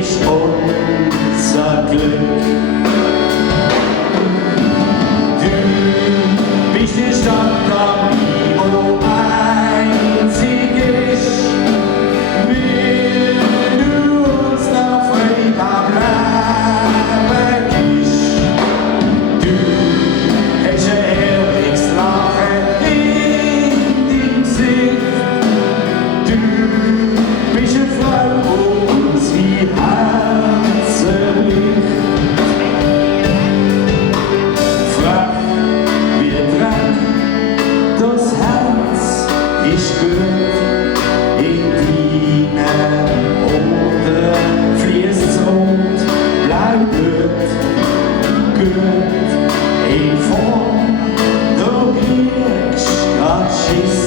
ist unser Glück. Du bist die Stadt am Rhein, wo einzig ist, will du uns noch frei am Leben gibst. Du hast ein herrliches Lachen in deinem Gesicht. Du bist eine Frau, wo sie Herzen bricht. Frech wie Dreck, das Herz ist gut. In deinen Ohren fließt rot, bleibt gut. In Form, du kriegst grad Schiss,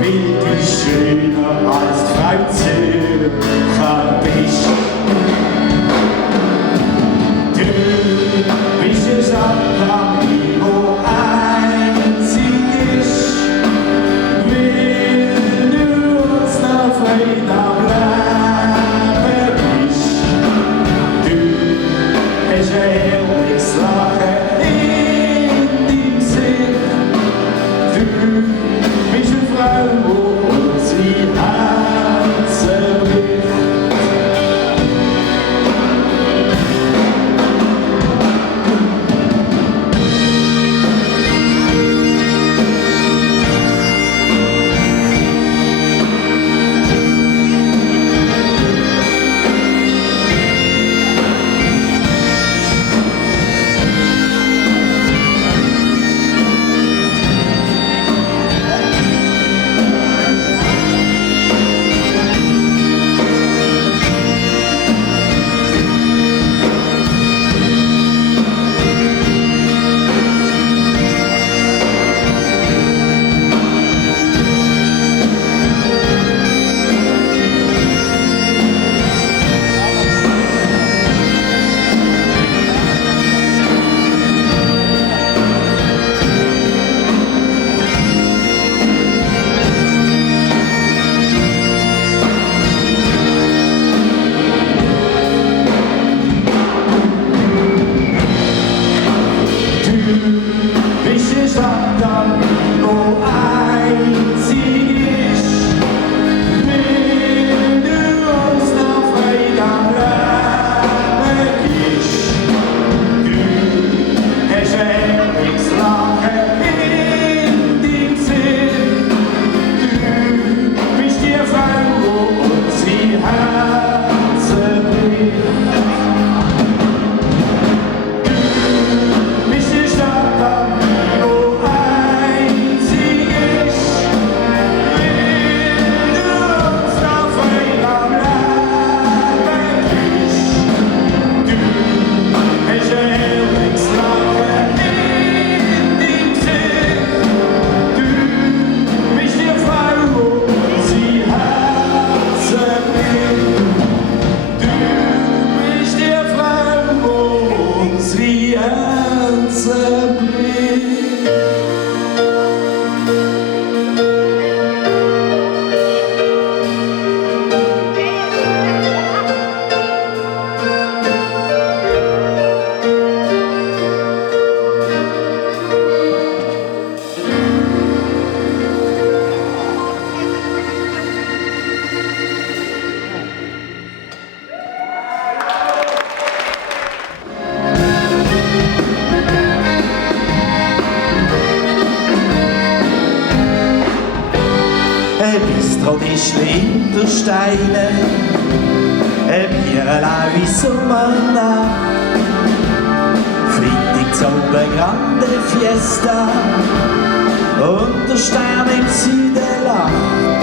weil du schöner als die Frau Zürcher bist. Du bist eine Stadt am Rhein, wo einzig ist, weil du uns noch frei am Leben bist. Du hast ein herrliches Lachen in deinem Gesicht. Du bist eine Frau, wo sie Herzen bricht. Bist die Stadt am Rhein, wo einzig ist, will du uns noch frei am Leben gibst. Du hast ein herrliches Lachen in deinem Gesicht. Du bist die Frau, wo uns die Herzen bricht. Bistro die Schlindersteine, Bierlau Sommernacht, Freitag zum Grande Fiesta und der Stern im Süden lacht.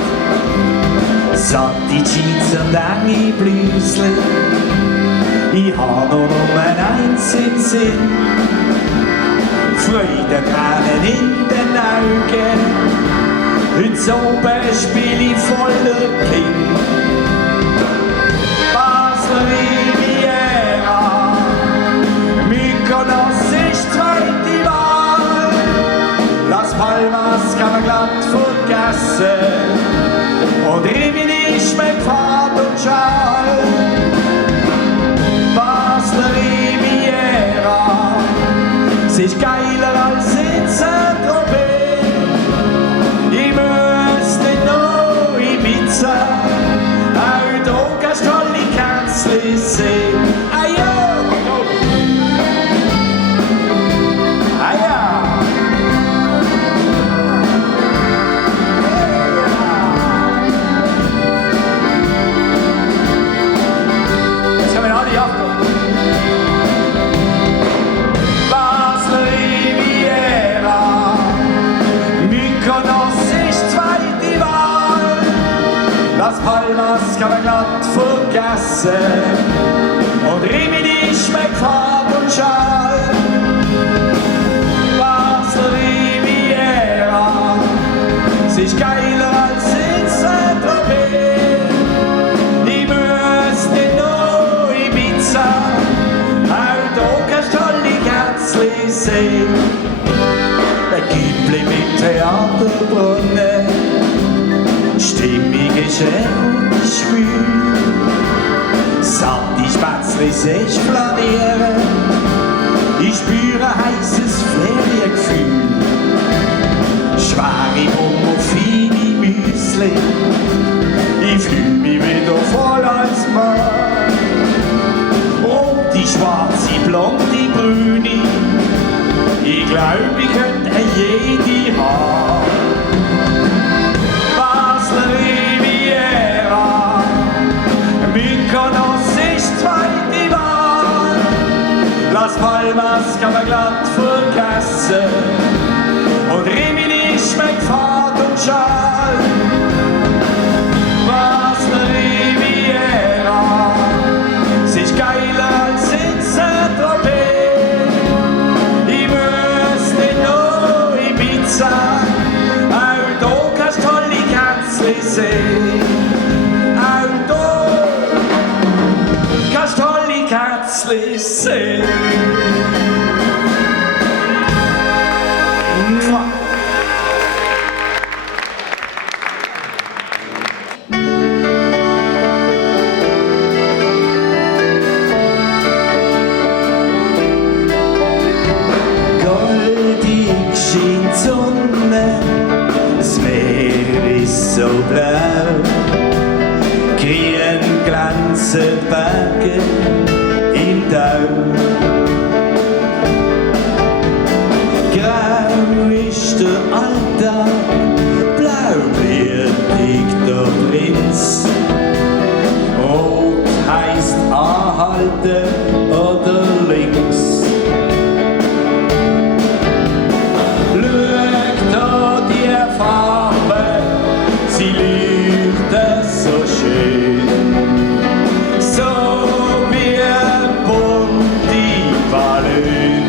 Satte Jeans und enge Blüsli, ich hab nur eins im Sinn, Freudentränen in den Augen. Heute Abend spiel ich voller Kind. Basler Riviera, Mykonos ist zweite Wahl. Las Palmas kann man glatt vergessen. Und Rimini schmeckt Fahrt und Schal. Gasse und Rimini schmeckt hart und schal. Basler Riviera, sie ist geiler als in Saint-Tropez. Ich müsste noch Ibiza, auch da kannst du alle Kätzli sehen. Ein Gipfel mit Theaterbrunnen, Stimmung ist und schwül. Satte Spätzli siehst flanieren, ich spüre ein heisses Feriengefühl. Schwere Hummer, feine Müsli, ich fühl mich wieder voll als Mann. Rote, schwarze, blonde, brüne, ich glaub, ich könnte jede haben. Basler Riviera, Mykonos ist zweite Wahl. Las Palmas kann man glatt vergessen und Rimini schmeckt hart und schal. Basler Riviera, sie ist geiler als in Saint-Tropez. Ich müsste noch Ibiza, auch da kannst du tolle Kätzli sehen. Auch da kannst du tolle Kätzli sehen. Goldig scheint die Sonne, das Meer ist so blau. Grün glänzen Berge im Tau. Grau ist der Alltag, blau blütig der Prinz. Rot heisst anhalten oder links. Schau da die Farbe, sie leuchtet so schön. So wie bunte Ballon.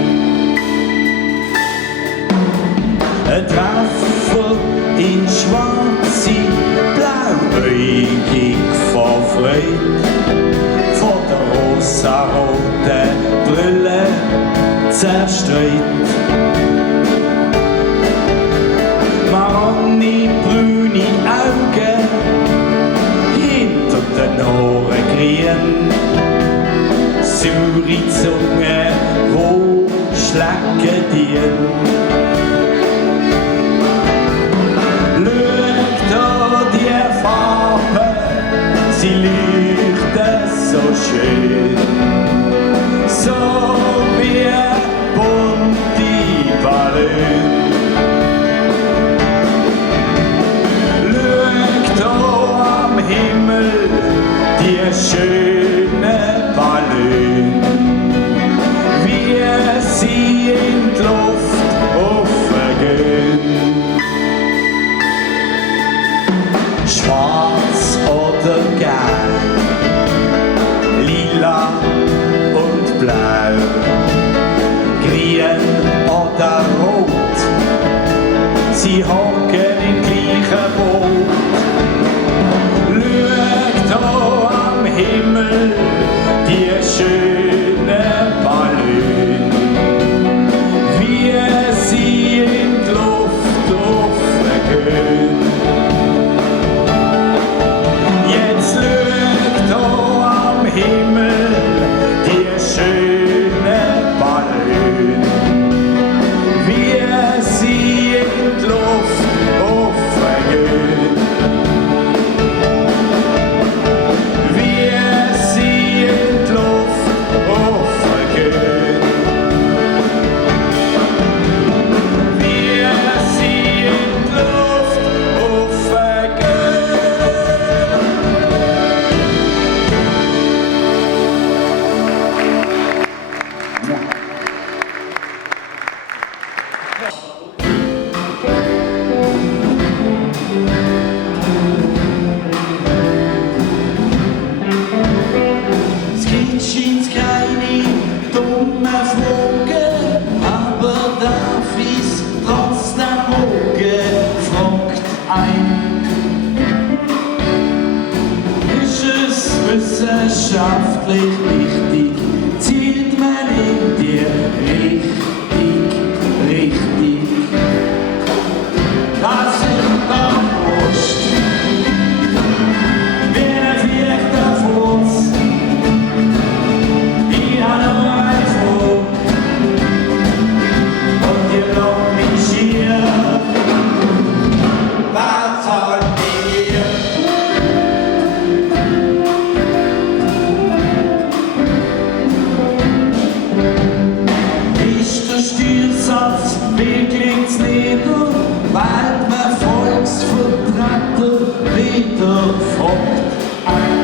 Ein Treffer in schwarze, blauäugig vor Freude. Vor der rosaroten Brille zerstreut. Maroni, brüne Augen, hinter den Ohren grün. Saure Zunge, wo schlecken dien. Schau da die Farbe, sie leuchtet so schön. So wie bunte Ballon. Himmel, die schöne Ballon, wie sie in die Luft aufgehen. Schwarz oder gelb, lila und blau, grün oder rot, sie hocken im gleichen Boot. Schau am Himmel, die schöne Ballon, wie sie in die Luft aufgehen. Jetzt schau am Himmel, die schöne Ballon, wie sie in die Luft aufgehen. scheint's keine dumme Frage, aber darf ich's trotzdem wogen, fragt ein. Ist es wissenschaftlich wichtig, zielt man in die richtig. Das ist doch wurscht, wie ein vierter Fuß. Ich habe nur eine Frage und ihr glaubt mich hier. Was zahlt ihr? Ist der Steuersatz wirklich nieder, weil man Volksvertreter wieder fragt ein.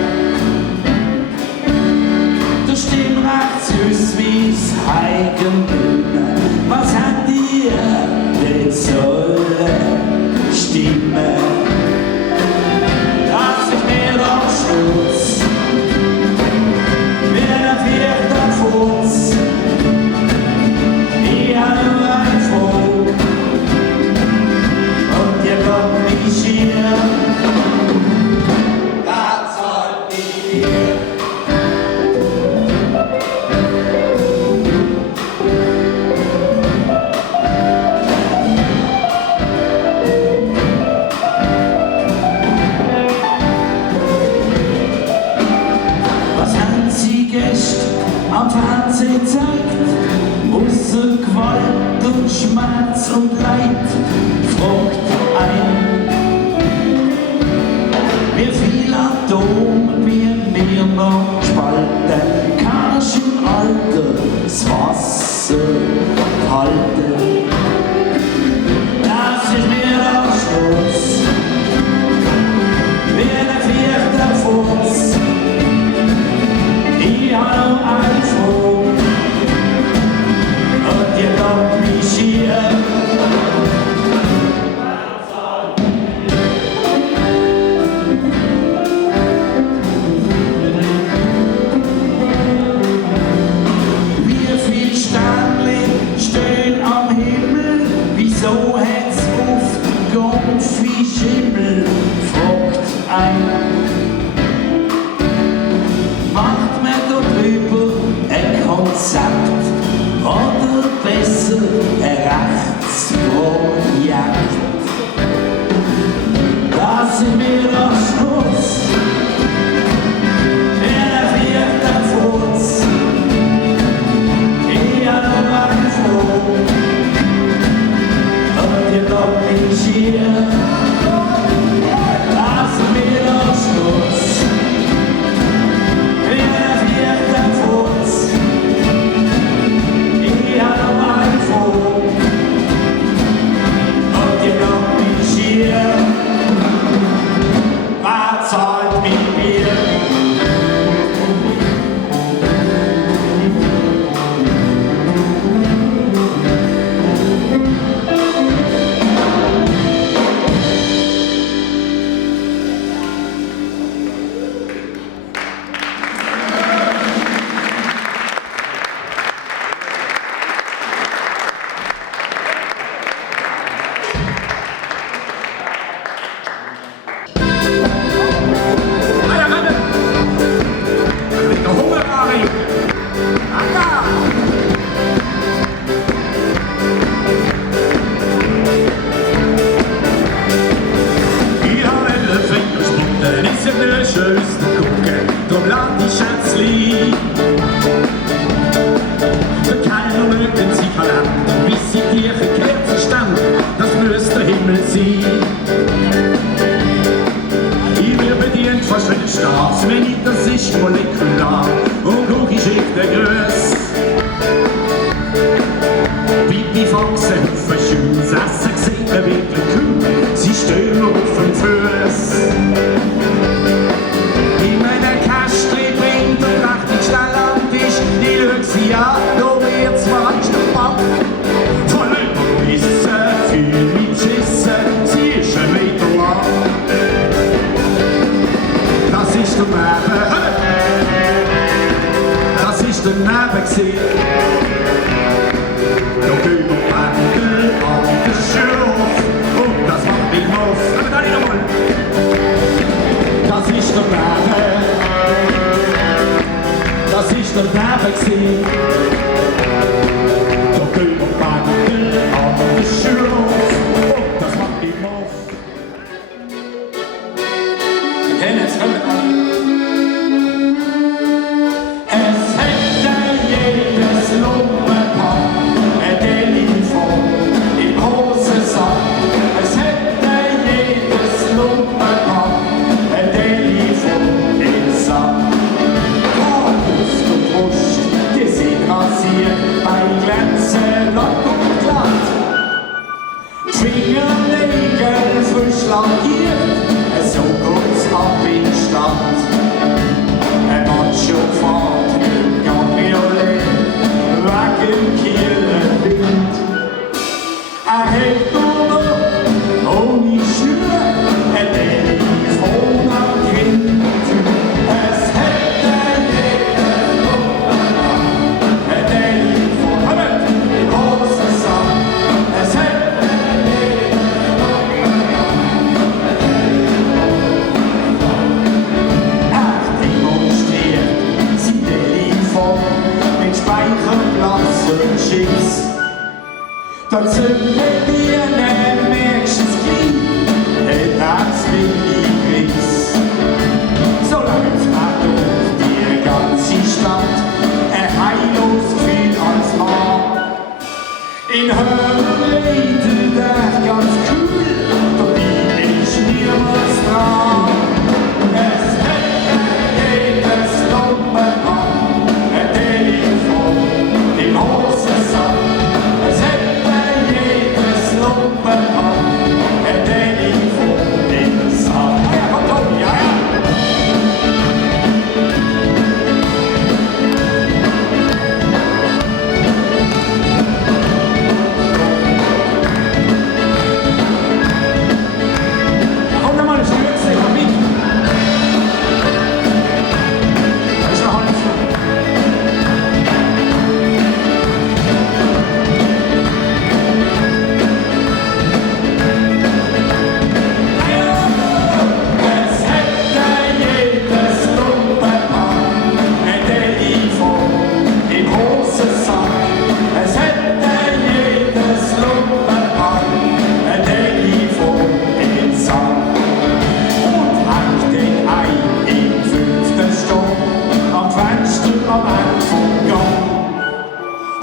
Der Stimmrechtsausweis Heigenbühne, was habt ihr denn sollen stimmen? Dass ich mir am Schluss wie ein vierter Fuß. Ich habe nur eine Frage und ihr glaubt mich hier. Was zahlt ihr? Was haben Sie gestern am Fernsehen gezeigt? Außer Gewalt und Schmerz und Leid, fragt ein. Wie viel Atome wir noch spalten, kannst im Alter das Wasser halten. Das ist mir am Schluss wie ein vierter Fuß. Ich habe nur eine Frage und ihr glaubt mich hier. Wie viel Sterne stehen am Himmel? Wieso hat's oft ganz wie Schimmel? Fragt ein. Macht man darüber ein Konzept oder besser ein Rechtsprojekt? Da sind wir am Schluss wie ein vierter Fuß. Ich habe nur eine Frage und ihr glaubt mich hier. Da sind wir am Schluss wie ein vierter Fuß. Ich habe nur eine Frage und ihr glaubt mich hier. Was zahlt mit mir? Das ist molekular und logisch ist der Größ. Wie Foxen auf den Schuhen, Essen sieht man wirklich cool, sie stehen auf den Fuß. In meiner Kästchen bringt der prächtig schnell am Tisch, ich schau sie an, da wird's fast der Ball. Von Überwissen, viel mit Schissen, sie ist ein Meter lang. Das ist der Bären. daneben gesehen. Da gehen wir Pendel an der Schürf und das macht mich nass. Aber dann nochmal. Das ist der Leben. Das ist der Leben gewesen. Da gehen wir Pendel an der Schürf und das macht mich nass. Okay, jetzt kommen wir an. Fingernägel frisch lackiert, so kurz ab in die Stadt. Ein Macho fährt mit Cabriolet weg im Kieler Wind. Er hat nur noch ohne Schnur ein Telefon am Kind. Es hätte jeder ein Telefon, hört, im Hosensack. Es hätte dat ze met die en merkjes knie, het herzlich Gries. So lange fragt uns die ganze Stadt, ein heillos Gefühl als Mann. In Hörner leite der ganz cool, doch die ist niemals dran. Es hätte jedes dumme Mann ein Telefon im Hosensack. Es hätte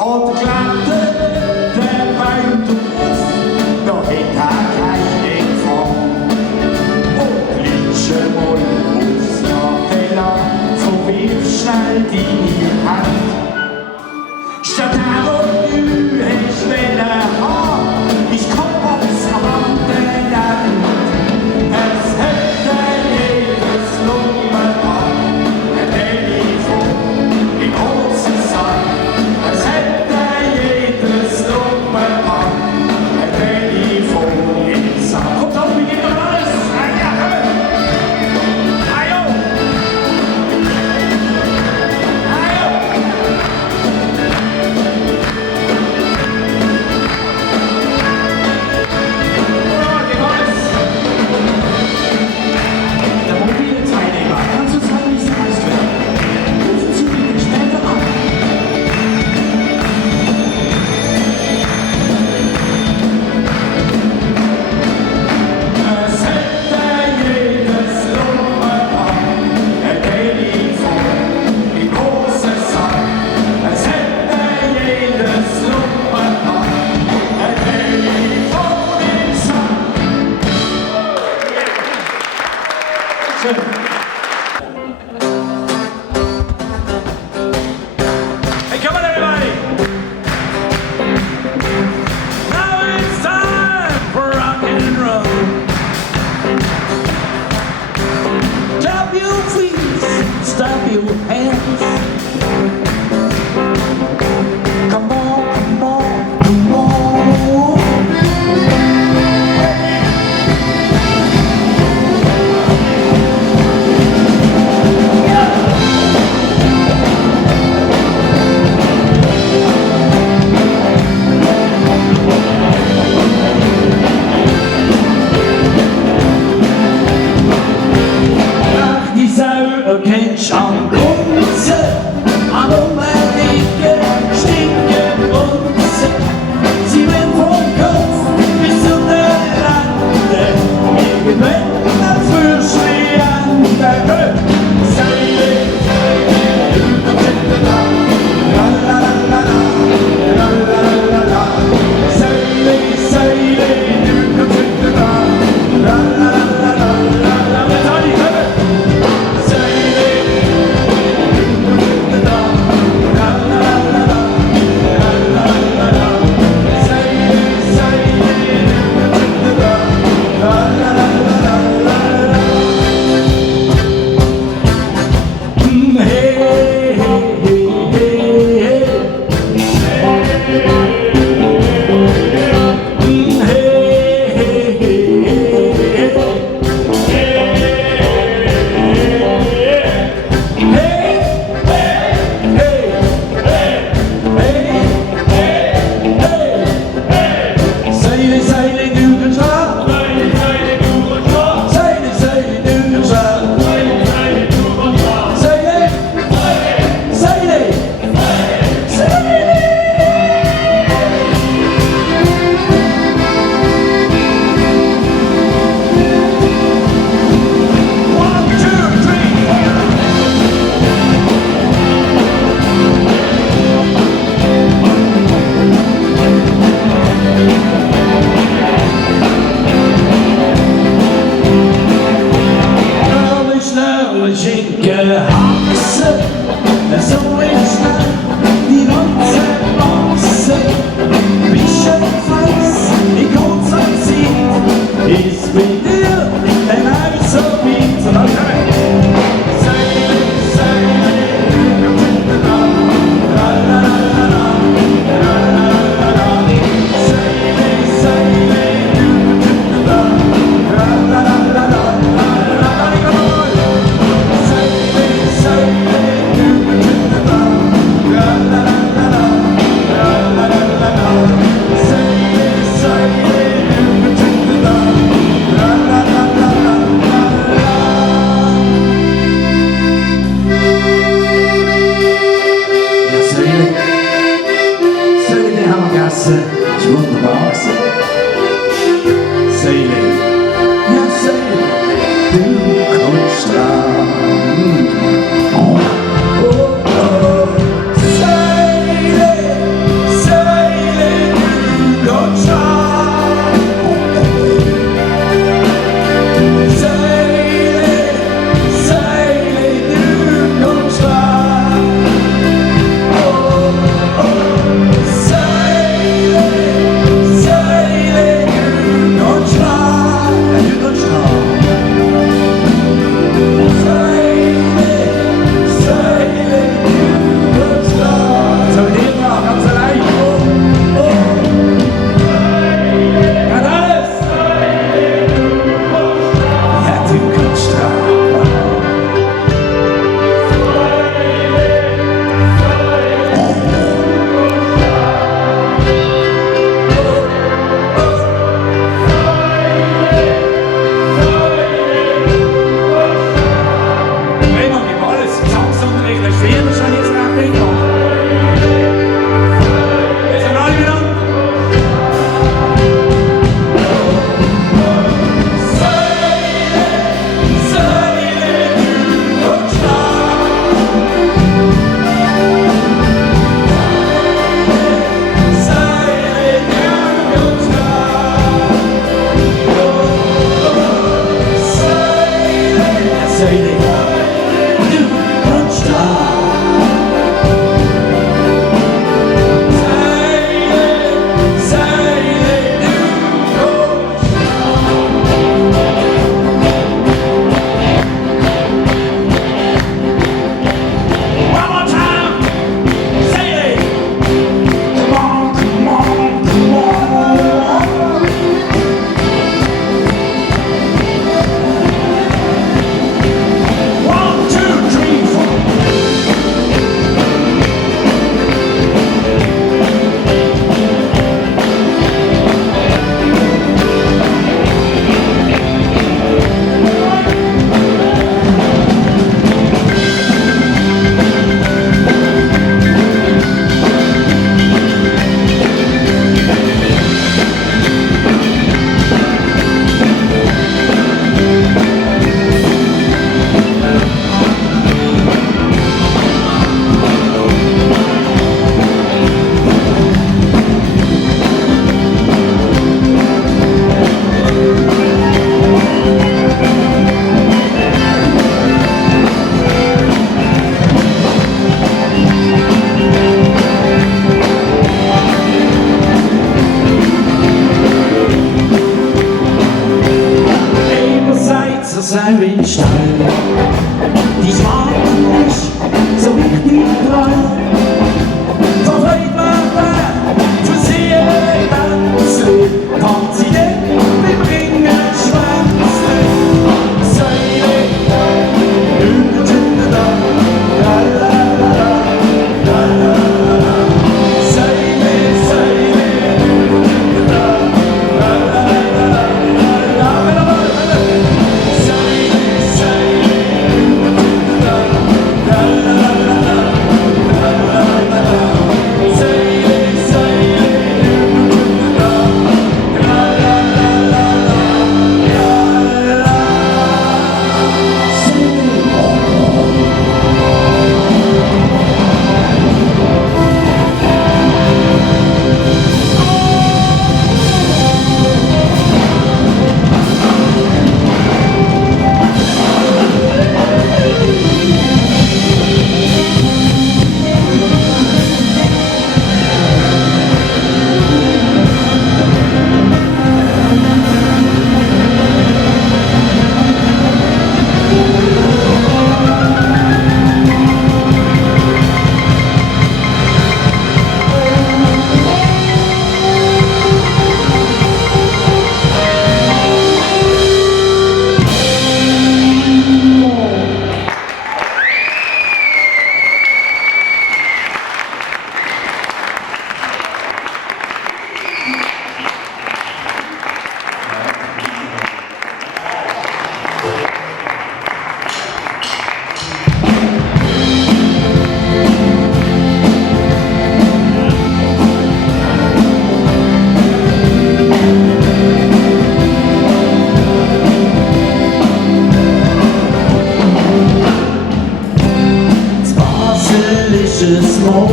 und glatte der Bein auf, doch ich hab keine Form. Und glitsche mal aufs Nutella, so wirf schnell deine Hand. Statt wo du hast wollen haben, ich komm aufs andere Land. Es hätte jedes Lumpenmann ein Telefon im Hosensack. Es hätte Wasser ist wunderbar gewesen. Sailing, ja Sailing, Dunkelstrand. Oh, oh, oh. Sailing, Sailing, Dunkelstrand. Sailing, Sailing, Dunkelstrand. Oh, oh. Sailing, Sailing.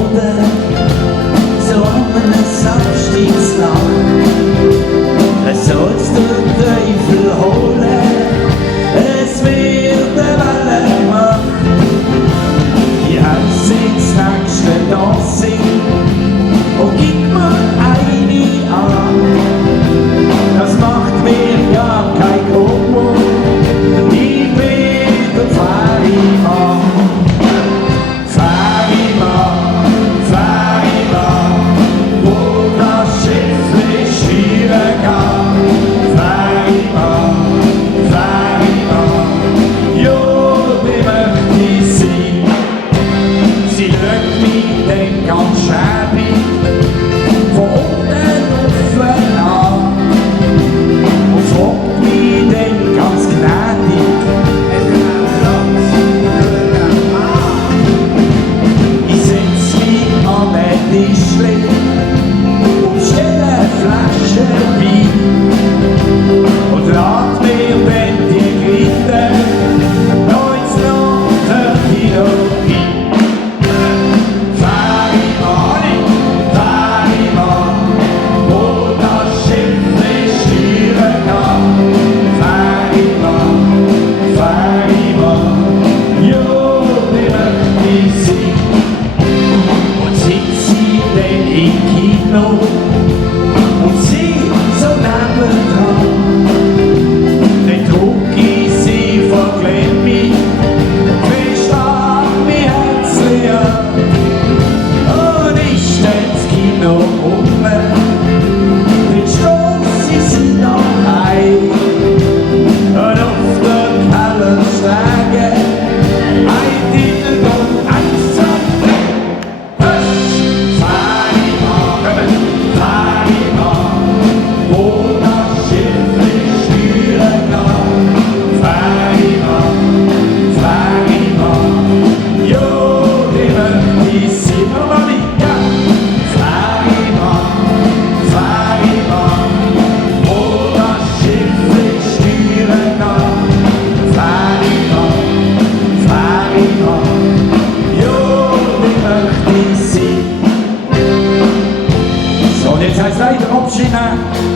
Boden, so an einem Samstagsnacht. Es soll's der Teufel holen, es wird eine Welle gemacht. Die Hände ins nächste Dasein und gib mir eine an. Das macht mir ja kein Kummer, ich bin der Ferimann. Ferimann, wo das Schiff steuern kann. Ferimann, ja, die möchte ich sein. Sie schaut mich dann ganz schäbig von unten offen an und fragt mich dann ganz gnädig: Ich setz mich an den Tischli und stelle eine Flasche Wein und lad mir dann die Gritte noch ins Kino ein. Und sie so nebendran, dann guck ich sie verklebt mich, verstand mich herzlich an. Und ich steh ins Kino um, dann stoß ich sie noch heim. Und auf der Kellerstege ein Titel und eins, zwei, drei,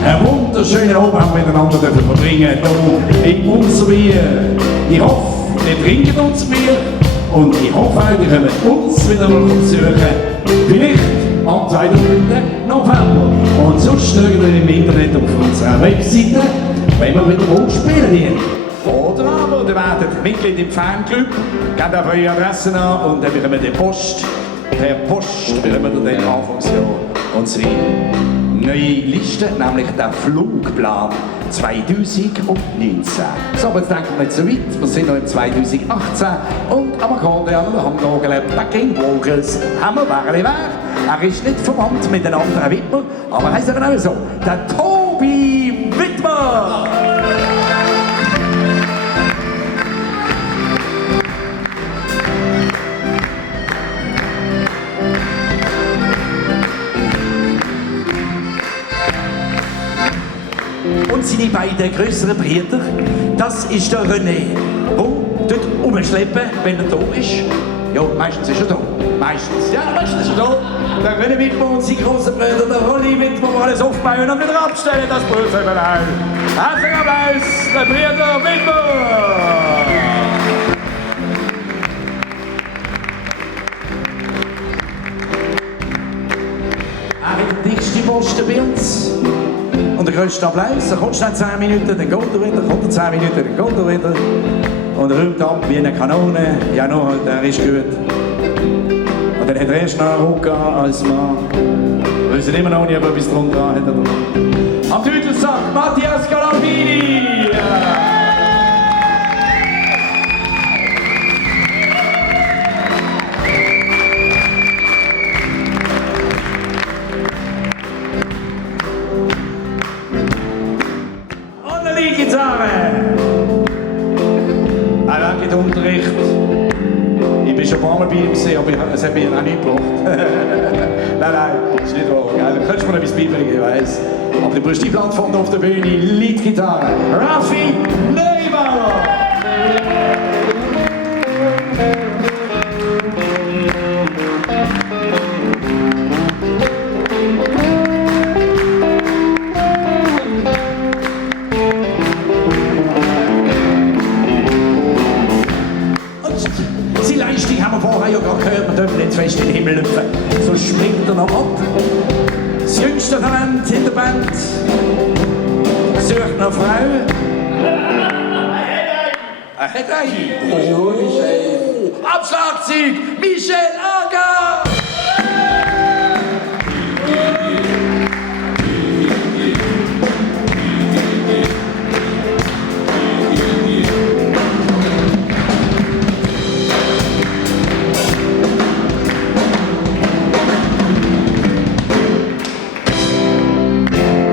einen wunderschönen Abend miteinander verbringen hier in unser Bier. Ich hoffe, ihr trinkt uns Bier und ich hoffe auch, ihr könnt uns wieder besuchen. Vielleicht am 2. November. Und sonst schaut ihr im Internet auf unserer Webseite, wenn wir wieder wo spielen hier. Oder aber ihr werdet Mitglied im Fanclub, gebt auf eure Adressen an und dann bekommen wir die Post. Per Post bekommen wir dann Anfangsjahr unsere neue Liste, nämlich der Flugplan 2019. So, aber jetzt denken wir nicht so weit. Wir sind noch im 2018 und am Akkordeon und Handorgel Backing Vocals haben wir Werli weg. Er ist nicht verwandt mit den anderen Widmer, aber heißt er genau so, der Tobi Widmer. Und seine beiden grösseren Brüder, das ist der René, der dort rumschleppen, wenn er da ist. Ja, meistens ist er da. Meistens ist er da. Der René Widmer und seine grossen Brüder, der Rolli Widmer, die alles aufbauen und wieder abstellen, das Brot selber auch. Herzlichen Applaus, der Brüder Widmer! Er hat den dicksten Posten bei uns. Und der grösste Applaus, er kommt schnell 10 Minuten, dann geht er wieder, kommt er 10 Minuten, dann geht er wieder. Und er räumt ab wie eine Kanone. Ja, no, der ist gut. Und dann hat er erst noch einen Ruck als Mann. Wir wissen immer noch nicht, ob er etwas drunter hat oder nicht. Am Tütelsack, Matthias Galambini! Gitarre. Er hat Unterricht. Ich bin schon ein paar Mal bei ihm gesehen, aber es hat mir auch nicht gebracht. Nein, ist nicht wahr. Du könntest mir etwas beibringen, ich weiss. Aber die Brüste-Plattform auf der Bühne, Leadgitarre, Raffi Neubauer. springt er noch ab. Das jüngste Talent in der Band sucht noch Frauen. Er hat eine. Oh, Abschlagzeug, Michel Anger!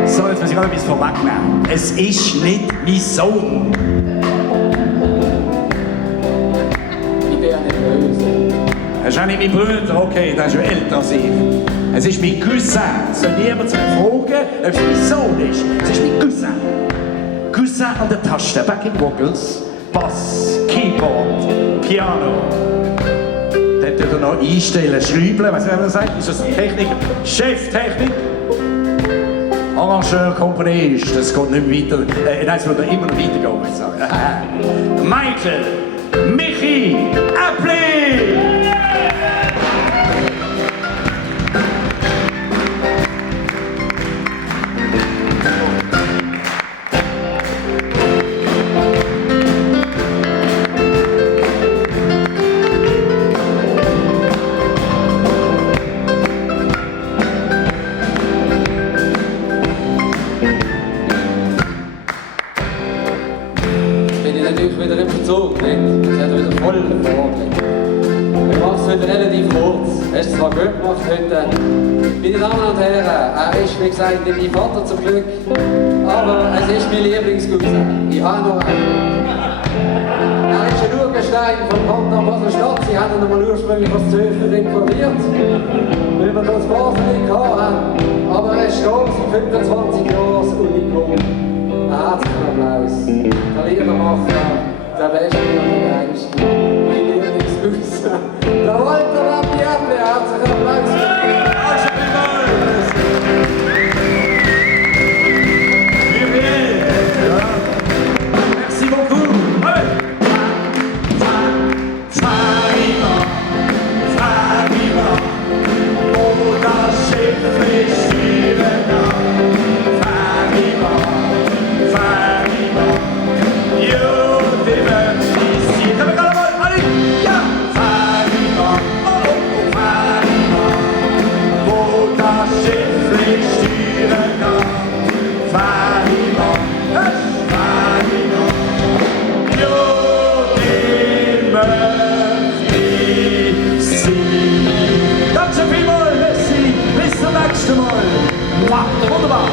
So, jetzt muss ich etwas vorwegnehmen. Es ist nicht mein Sohn. Er ist auch nicht mein Bruder, okay, der ist schon älter als ich. Es ist mein Cousin. Es soll niemand zu fragen, ob es mein Sohn ist. Es ist mein Cousin. Cousin an der Taste, Backing Vocals, Bass, Keyboard, Piano. Dann tut er noch einstellen, schrauben, weißt du, wie man sagt? Ist das Techniker? Cheftechnik? Arrangeur, Komponist, das geht nicht mehr weiter. Nein, es wird immer noch weitergehen, muss ich sagen. Michael, Michi, Appli! Wieder im Verzug, nicht? Das hat wieder voll vorgelegt. Wir machen es heute relativ kurz. Hast du zwar gut gemacht heute. Meine Damen und Herren, er ist wie gesagt nicht mein Vater zum Glück, aber es ist mein Lieblingscousin. Ich habe noch einen. Er ist ein Urgestein vom Kanton Basel-Stadt. Sie haben ihn einmal ursprünglich als Zürcher importiert, weil wir das Basel nicht hatten. Aber er ist stolz seit 25 Jahren als Unikum. Herzlichen Applaus. Der Liedermacher, der Beste und der Geilste, mein Lieblingscousin, der Walter Lappi-Appli. Herzlichen Applaus. Merci beaucoup. Fatima, oh, das Schiff ist wieder da. Fatima, you never see. Come on, Ali, yeah. Fatima, oh, Fatima, oh, das Schiff ist wieder da. Fatima, Fatima, you never see. Danke vielmals, merci. Bis zum nächsten Mal. Wunderbar.